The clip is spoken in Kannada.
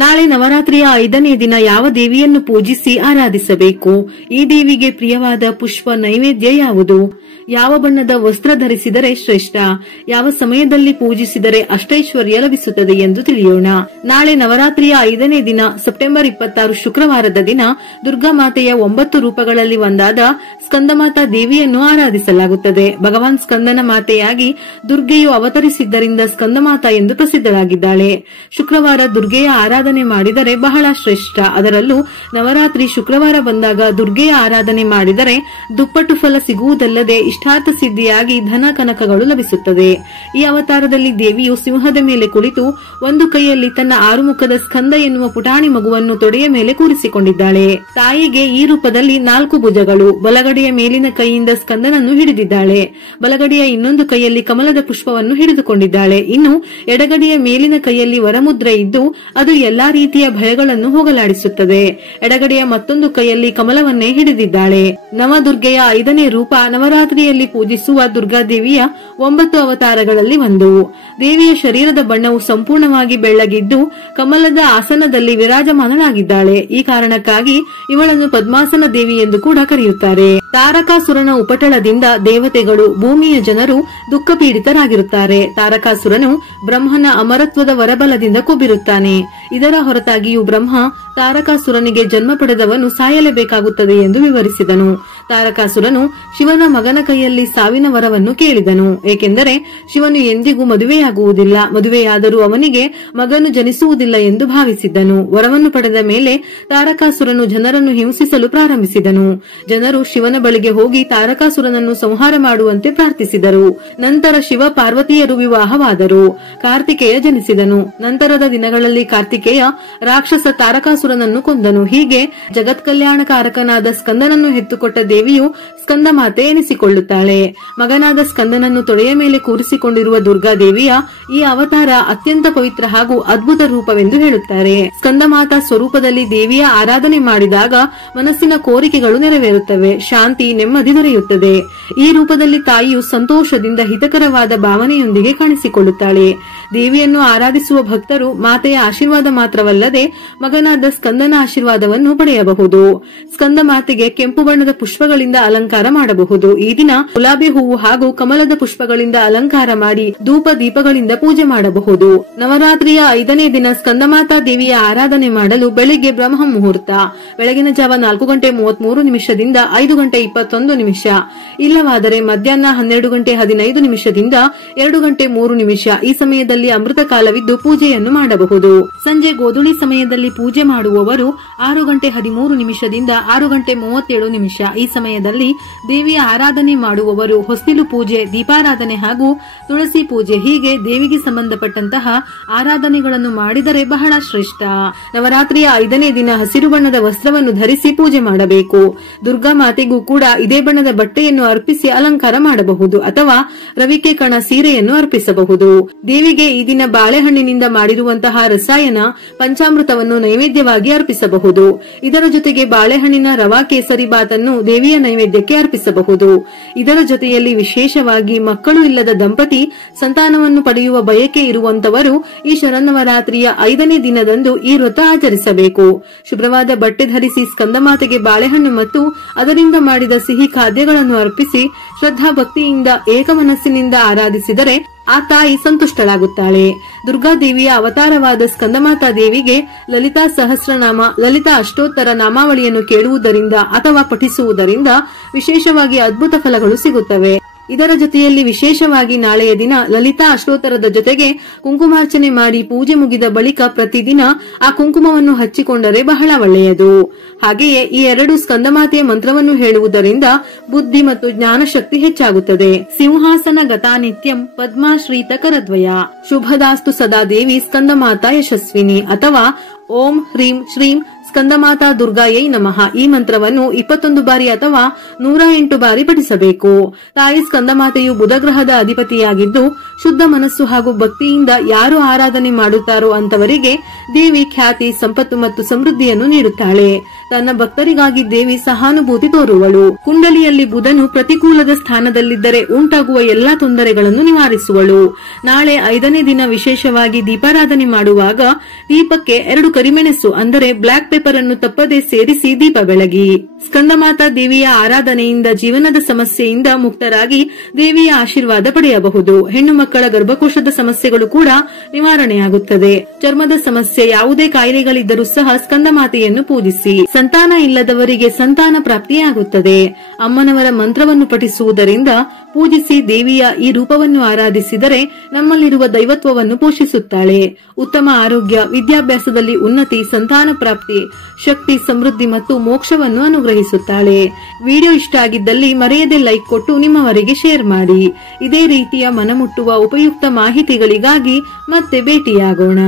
ನಾಳೆ ನವರಾತ್ರಿಯ 5ನೇ ದಿನ ಯಾವ ದೇವಿಯನ್ನು ಪೂಜಿಸಿ ಆರಾಧಿಸಬೇಕು? ಈ ದೇವಿಗೆ ಪ್ರಿಯವಾದ ಪುಷ್ಪ ನೈವೇದ್ಯ ಯಾವುದು? ಯಾವ ಬಣ್ಣದ ವಸ್ತ್ರ ಧರಿಸಿದರೆ ಶ್ರೇಷ್ಠ? ಯಾವ ಸಮಯದಲ್ಲಿ ಪೂಜಿಸಿದರೆ ಅಷ್ಟೈಶ್ವರ್ಯ ಲಭಿಸುತ್ತದೆ ಎಂದು ತಿಳಿಯೋಣ. ನಾಳೆ ನವರಾತ್ರಿಯ 5ನೇ ದಿನ ಸೆಪ್ಟೆಂಬರ್ 26 ಶುಕ್ರವಾರದ ದಿನ ದುರ್ಗಾ ಮಾತೆಯ 9 ರೂಪಗಳಲ್ಲಿ ಒಂದಾದ ಸ್ಕಂದಮಾತಾ ದೇವಿಯನ್ನು ಆರಾಧಿಸಲಾಗುತ್ತದೆ. ಭಗವಾನ್ ಸ್ಕಂದನ ಮಾತೆಯಾಗಿ ದುರ್ಗೆಯು ಅವತರಿಸಿದ್ದರಿಂದ ಸ್ಕಂದಮಾತಾ ಎಂದು ಪ್ರಸಿದ್ಧಳಾಗಿದ್ದಾಳೆ. ಶುಕ್ರವಾರ ದುರ್ಗೆಯ ಆರಾಧನೆ ಮಾಡಿದರೆ ಬಹಳ ಶ್ರೇಷ್ಠ. ಅದರಲ್ಲೂ ನವರಾತ್ರಿ ಶುಕ್ರವಾರ ಬಂದಾಗ ದುರ್ಗೆಯ ಆರಾಧನೆ ಮಾಡಿದರೆ ದುಪ್ಪಟ್ಟು ಫಲ ಸಿಗುವುದಲ್ಲದೆ ಇಷ್ಟಾರ್ಥ ಸಿದ್ಧಿಯಾಗಿ ಧನ ಕನಕಗಳು ಲಭಿಸುತ್ತದೆ. ಈ ಅವತಾರದಲ್ಲಿ ದೇವಿಯು ಸಿಂಹದ ಮೇಲೆ ಕುಳಿತು ಒಂದು ಕೈಯಲ್ಲಿ ತನ್ನ 6 ಮುಖದ ಸ್ಕಂದ ಎನ್ನುವ ಪುಟಾಣಿ ಮಗುವನ್ನು ತೊಡೆಯ ಮೇಲೆ ಕೂರಿಸಿಕೊಂಡಿದ್ದಾಳೆ. ತಾಯಿಗೆ ಈ ರೂಪದಲ್ಲಿ 4 ಭುಜಗಳು. ಬಲಗಡೆಯ ಮೇಲಿನ ಕೈಯಿಂದ ಸ್ಕಂದನನ್ನು ಹಿಡಿದಿದ್ದಾಳೆ. ಬಲಗಡೆಯ ಇನ್ನೊಂದು ಕೈಯಲ್ಲಿ ಕಮಲದ ಪುಷ್ಪವನ್ನು ಹಿಡಿದುಕೊಂಡಿದ್ದಾಳೆ. ಇನ್ನು ಎಡಗಡೆಯ ಮೇಲಿನ ಕೈಯಲ್ಲಿ ವರಮುದ್ರೆ ಇದ್ದು ಅದು ಎಲ್ಲಾ ರೀತಿಯ ಭಯಗಳನ್ನು ಹೋಗಲಾಡಿಸುತ್ತದೆ. ಎಡಗಡೆಯ ಮತ್ತೊಂದು ಕೈಯಲ್ಲಿ ಕಮಲವನ್ನೇ ಹಿಡಿದಿದ್ದಾಳೆ. ನವದುರ್ಗೆಯ 5ನೇ ರೂಪ ನವರಾತ್ರಿಯಲ್ಲಿ ಪೂಜಿಸುವ ದುರ್ಗಾದೇವಿಯ 9 ಅವತಾರಗಳಲ್ಲಿ ಒಂದು. ದೇವಿಯ ಶರೀರದ ಬಣ್ಣವು ಸಂಪೂರ್ಣವಾಗಿ ಬೆಳ್ಳಗಿದ್ದು ಕಮಲದ ಆಸನದಲ್ಲಿ ವಿರಾಜಮಾನಳಾಗಿದ್ದಾಳೆ. ಈ ಕಾರಣಕ್ಕಾಗಿ ಇವಳನ್ನು ಪದ್ಮಾಸನ ದೇವಿ ಎಂದು ಕೂಡ ಕರೆಯುತ್ತಾರೆ. ತಾರಕಾಸುರನ ಉಪಟಳದಿಂದ ದೇವತೆಗಳು, ಭೂಮಿಯ ಜನರು ದುಃಖ ಪೀಡಿತರಾಗಿರುತ್ತಾರೆ. ತಾರಕಾಸುರನು ಬ್ರಹ್ಮನ ಅಮರತ್ವದ ವರಬಲದಿಂದ ಕೊಬ್ಬಿರುತ್ತಾನೆ. ಇದರ ಹೊರತಾಗಿಯೂ ಬ್ರಹ್ಮ ತಾರಕಾಸುರನಿಗೆ ಜನ್ಮ ಪಡೆದವನು ಸಾಯಲೇಬೇಕಾಗುತ್ತದೆ ಎಂದು ವಿವರಿಸಿದನು. ತಾರಕಾಸುರನು ಶಿವನ ಮಗನ ಕೈಯಲ್ಲಿ ಸಾವಿನ ವರವನ್ನು ಕೇಳಿದನು. ಏಕೆಂದರೆ ಶಿವನು ಎಂದಿಗೂ ಮದುವೆಯಾಗುವುದಿಲ್ಲ, ಮದುವೆಯಾದರೂ ಅವನಿಗೆ ಮಗನು ಜನಿಸುವುದಿಲ್ಲ ಎಂದು ಭಾವಿಸಿದ್ದನು. ವರವನ್ನು ಪಡೆದ ಮೇಲೆ ತಾರಕಾಸುರನು ಜನರನ್ನು ಹಿಂಸಿಸಲು ಪ್ರಾರಂಭಿಸಿದನು. ಜನರು ಶಿವನ ಬಳಿಗೆ ಹೋಗಿ ತಾರಕಾಸುರನನ್ನು ಸಂಹಾರ ಮಾಡುವಂತೆ ಪ್ರಾರ್ಥಿಸಿದರು. ನಂತರ ಶಿವ ಪಾರ್ವತಿಯರು ವಿವಾಹವಾದರು. ಕಾರ್ತಿಕೇಯ ಜನಿಸಿದನು. ನಂತರದ ದಿನಗಳಲ್ಲಿ ಕಾರ್ತಿಕೇಯ ರಾಕ್ಷಸ ತಾರಕಾಸುರನನ್ನು ಕೊಂದನು. ಹೀಗೆ ಜಗತ್ ಕಲ್ಯಾಣಕಾರಕನಾದ ಸ್ಕಂದನನ್ನು ಹೆತ್ತುಕೊಟ್ಟ ದೇವಿಯು ಸ್ಕಂದಮಾತೆ ಎನಿಸಿಕೊಳ್ಳುತ್ತಾಳೆ. ಮಗನಾದ ಸ್ಕಂದನನ್ನು ತೊಡೆಯ ಮೇಲೆ ಕೂರಿಸಿಕೊಂಡಿರುವ ದುರ್ಗಾದೇವಿಯ ಈ ಅವತಾರ ಅತ್ಯಂತ ಪವಿತ್ರ ಹಾಗೂ ಅದ್ಭುತ ರೂಪವೆಂದು ಹೇಳುತ್ತಾರೆ. ಸ್ಕಂದಮಾತಾ ಸ್ವರೂಪದಲ್ಲಿ ದೇವಿಯ ಆರಾಧನೆ ಮಾಡಿದಾಗ ಮನಸ್ಸಿನ ಕೋರಿಕೆಗಳು ನೆರವೇರುತ್ತವೆ, ಶಾಂತಿ ನೆಮ್ಮದಿ ದೊರೆಯುತ್ತದೆ. ಈ ರೂಪದಲ್ಲಿ ತಾಯಿಯು ಸಂತೋಷದಿಂದ ಹಿತಕರವಾದ ಭಾವನೆಯೊಂದಿಗೆ ಕಾಣಿಸಿಕೊಳ್ಳುತ್ತಾಳೆ. ದೇವಿಯನ್ನು ಆರಾಧಿಸುವ ಭಕ್ತರು ಮಾತೆಯ ಆಶೀರ್ವಾದ ಮಾತ್ರವಲ್ಲದೆ ಮಗನಾದ ಸ್ಕಂದನ ಆಶೀರ್ವಾದವನ್ನು ಪಡೆಯಬಹುದು. ಸ್ಕಂದ ಮಾತೆಗೆ ಕೆಂಪು ಬಣ್ಣದ ಪುಷ್ಪಗಳಿಂದ ಅಲಂಕಾರ ಮಾಡಬಹುದು. ಈ ದಿನ ಗುಲಾಬಿ ಹೂವು ಹಾಗೂ ಕಮಲದ ಪುಷ್ಪಗಳಿಂದ ಅಲಂಕಾರ ಮಾಡಿ ಧೂಪ ದೀಪಗಳಿಂದ ಪೂಜೆ ಮಾಡಬಹುದು. ನವರಾತ್ರಿಯ 5ನೇ ದಿನ ಸ್ಕಂದಮಾತಾ ದೇವಿಯ ಆರಾಧನೆ ಮಾಡಲು ಬೆಳಿಗ್ಗೆ ಬ್ರಹ್ಮ ಮುಹೂರ್ತ, ಬೆಳಗಿನ ಜಾವ 4:33 5:21 ಇಲ್ಲವಾದರೆ ಮಧ್ಯಾಹ್ನ 12:15 2:03 ಈ ಸಮಯದಲ್ಲಿ ಅಮೃತ ಕಾಲವಿದ್ದು ಪೂಜೆಯನ್ನು ಮಾಡಬಹುದು. ಸಂಜೆ ಗೋಧುಳಿ ಸಮಯದಲ್ಲಿ ಪೂಜೆ ಮಾಡುವವರು 6:13 6:37 ಈ ಸಮಯದಲ್ಲಿ ದೇವಿಯ ಆರಾಧನೆ ಮಾಡುವವರು ಹೊಸ್ತಿಲು ಪೂಜೆ, ದೀಪಾರಾಧನೆ ಹಾಗೂ ತುಳಸಿ ಪೂಜೆ ಹೀಗೆ ದೇವಿಗೆ ಸಂಬಂಧಪಟ್ಟಂತಹ ಆರಾಧನೆಗಳನ್ನು ಮಾಡಿದರೆ ಬಹಳ ಶ್ರೇಷ್ಠ. ನವರಾತ್ರಿಯ 5ನೇ ದಿನ ಹಸಿರು ಬಣ್ಣದ ವಸ್ತ್ರವನ್ನು ಧರಿಸಿ ಪೂಜೆ ಮಾಡಬೇಕು. ದುರ್ಗಾ ಮಾತೆಗೂ ಕೂಡ ಇದೇ ಬಣ್ಣದ ಬಟ್ಟೆಯನ್ನು ಅರ್ಪಿಸಿ ಅಲಂಕಾರ ಮಾಡಬಹುದು ಅಥವಾ ರವಿಕೆ ಕಣ ಸೀರೆಯನ್ನು ಅರ್ಪಿಸಬಹುದು. ದೇವಿಗೆ ಈ ದಿನ ಬಾಳೆಹಣ್ಣಿನಿಂದ ಮಾಡಿರುವಂತಹ ರಸಾಯನ ಪಂಚಾಮೃತವನ್ನು ನೈವೇದ್ಯವಾಗಿ ಅರ್ಪಿಸಬಹುದು. ಇದರ ಜೊತೆಗೆ ಬಾಳೆಹಣ್ಣಿನ ರವಾ ಕೇಸರಿ ಬಾತನ್ನು ದೇವಿಯ ನೈವೇದ್ಯಕ್ಕೆ ಅರ್ಪಿಸಬಹುದು. ಇದರ ಜೊತೆಯಲ್ಲಿ ವಿಶೇಷವಾಗಿ ಮಕ್ಕಳು ಇಲ್ಲದ ದಂಪತಿ ಸಂತಾನವನ್ನು ಪಡೆಯುವ ಬಯಕೆ ಇರುವಂತವರು ಈ ಶರನ್ನವರಾತ್ರಿಯ 5ನೇ ದಿನದಂದು ಈ ವ್ರತ ಆಚರಿಸಬೇಕು. ಶುಭ್ರವಾದ ಬಟ್ಟೆ ಧರಿಸಿ ಸ್ಕಂದಮಾತೆಗೆ ಬಾಳೆಹಣ್ಣು ಮತ್ತು ಅದರಿಂದ ಮಾಡಿದ ಸಿಹಿ ಖಾದ್ಯಗಳನ್ನು ಅರ್ಪಿಸಿ ಶ್ರದ್ಧಾ ಭಕ್ತಿಯಿಂದ ಏಕಮನಸ್ಸಿನಿಂದ ಆರಾಧಿಸಿದರೆ ಆ ತಾಯಿ ಸಂತುಷ್ಟಳಾಗುತ್ತಾಳೆ. ದುರ್ಗಾದೇವಿಯ ಅವತಾರವಾದ ಸ್ಕಂದಮಾತಾ ದೇವಿಗೆ ಲಲಿತಾ ಸಹಸ್ರನಾಮ, ಲಲಿತಾ ಅಷ್ಟೋತ್ತರ ನಾಮಾವಳಿಯನ್ನು ಕೇಳುವುದರಿಂದ ಅಥವಾ ಪಠಿಸುವುದರಿಂದ ವಿಶೇಷವಾಗಿ ಅದ್ಭುತ ಫಲಗಳು ಸಿಗುತ್ತವೆ. ಇದರ ಜೊತೆಯಲ್ಲಿ ವಿಶೇಷವಾಗಿ ನಾಳೆಯ ದಿನ ಲಲಿತಾ ಅಷ್ಟೋತ್ತರದ ಜೊತೆಗೆ ಕುಂಕುಮಾರ್ಚನೆ ಮಾಡಿ ಪೂಜೆ ಮುಗಿದ ಬಳಿಕ ಪ್ರತಿದಿನ ಆ ಕುಂಕುಮವನ್ನು ಹಚ್ಚಿಕೊಂಡರೆ ಬಹಳ ಒಳ್ಳೆಯದು. ಹಾಗೆಯೇ ಈ 2 ಸ್ಕಂದಮಾತೆಯ ಮಂತ್ರವನ್ನು ಹೇಳುವುದರಿಂದ ಬುದ್ಧಿ ಮತ್ತು ಜ್ಞಾನ ಶಕ್ತಿ ಹೆಚ್ಚಾಗುತ್ತದೆ. ಸಿಂಹಾಸನ ಗತಾ ನಿತ್ಯಂ ಪದ್ಮಾಶ್ರೀತ ಕರದ್ವಯ ಶುಭದಾಸ್ತು ಸದಾ ದೇವಿ ಸ್ಕಂದಮಾತಾ ಯಶಸ್ವಿನಿ ಅಥವಾ ಓಂ ಹ್ರೀಂ ಶ್ರೀಂ ಸ್ಕಂದಮಾತಾ ದುರ್ಗಾಯೈ ನಮಃ ಈ ಮಂತ್ರವನ್ನು 21 ಬಾರಿ ಅಥವಾ 108 ಬಾರಿ ಪಠಿಸಬೇಕು. ತಾಯಿ ಸ್ಕಂದಮಾತೆಯು ಬುಧ ಗ್ರಹದ ಅಧಿಪತಿಯಾಗಿದ್ದು ಶುದ್ಧ ಮನಸ್ಸು ಹಾಗೂ ಭಕ್ತಿಯಿಂದ ಯಾರು ಆರಾಧನೆ ಮಾಡುತ್ತಾರೋ ಅಂತವರಿಗೆ ದೇವಿ ಖ್ಯಾತಿ, ಸಂಪತ್ತು ಮತ್ತು ಸಮೃದ್ಧಿಯನ್ನು ನೀಡುತ್ತಾಳೆ. ತನ್ನ ಭಕ್ತರಿಗಾಗಿ ದೇವಿ ಸಹಾನುಭೂತಿ ತೋರುವಳು. ಕುಂಡಲಿಯಲ್ಲಿ ಬುಧನು ಪ್ರತಿಕೂಲದ ಸ್ಥಾನದಲ್ಲಿದ್ದರೆ ಉಂಟಾಗುವ ಎಲ್ಲಾ ತೊಂದರೆಗಳನ್ನು ನಿವಾರಿಸುವಳು. ನಾಳೆ 5ನೇ ದಿನ ವಿಶೇಷವಾಗಿ ದೀಪಾರಾಧನೆ ಮಾಡುವಾಗ ದೀಪಕ್ಕೆ 2 ಕರಿಮೆಣಸು ಅಂದರೆ ಬ್ಲಾಕ್ ಪೆಪ್ಪರ್ ಅನ್ನು ತಪ್ಪದೆ ಸೇರಿಸಿ ದೀಪ ಬೆಳಗಿ. ಸ್ಕಂದಮಾತಾ ದೇವಿಯ ಆರಾಧನೆಯಿಂದ ಜೀವನದ ಸಮಸ್ಯೆಯಿಂದ ಮುಕ್ತರಾಗಿ ದೇವಿಯ ಆಶೀರ್ವಾದ ಪಡೆಯಬಹುದು. ಹೆಣ್ಣು ಮಕ್ಕಳ ಗರ್ಭಕೋಶದ ಸಮಸ್ಯೆಗಳು ಕೂಡ ನಿವಾರಣೆಯಾಗುತ್ತದೆ. ಚರ್ಮದ ಸಮಸ್ಯೆ, ಯಾವುದೇ ಕಾಯಿಲೆಗಳಿದ್ದರೂ ಸಹ ಸ್ಕಂದಮಾತೆಯನ್ನು ಪೂಜಿಸಿ. ಸಂತಾನ ಇಲ್ಲದವರಿಗೆ ಸಂತಾನ ಪ್ರಾಪ್ತಿಯಾಗುತ್ತದೆ. ಅಮ್ಮನವರ ಮಂತ್ರವನ್ನು ಪಠಿಸುವುದರಿಂದ ಪೂಜಿಸಿ ದೇವಿಯ ಈ ರೂಪವನ್ನು ಆರಾಧಿಸಿದರೆ ನಮ್ಮಲ್ಲಿರುವ ದೈವತ್ವವನ್ನು ಪೋಷಿಸುತ್ತಾಳೆ. ಉತ್ತಮ ಆರೋಗ್ಯ, ವಿದ್ಯಾಭ್ಯಾಸದಲ್ಲಿ ಉನ್ನತಿ, ಸಂತಾನ ಪ್ರಾಪ್ತಿ, ಶಕ್ತಿ, ಸಮೃದ್ಧಿ ಮತ್ತು ಮೋಕ್ಷವನ್ನು ಅನುಗ್ರಹಿಸುತ್ತಾಳೆ. ವಿಡಿಯೋ ಇಷ್ಟ ಆಗಿದ್ದಲ್ಲಿ ಮರೆಯದೆ ಲೈಕ್ ಕೊಟ್ಟು ನಿಮ್ಮವರಿಗೆ ಶೇರ್ ಮಾಡಿ. ಇದೇ ರೀತಿಯ ಮನಮುಟ್ಟುವ ಉಪಯುಕ್ತ ಮಾಹಿತಿಗಳಿಗಾಗಿ ಮತ್ತೆ ಭೇಟಿಯಾಗೋಣ.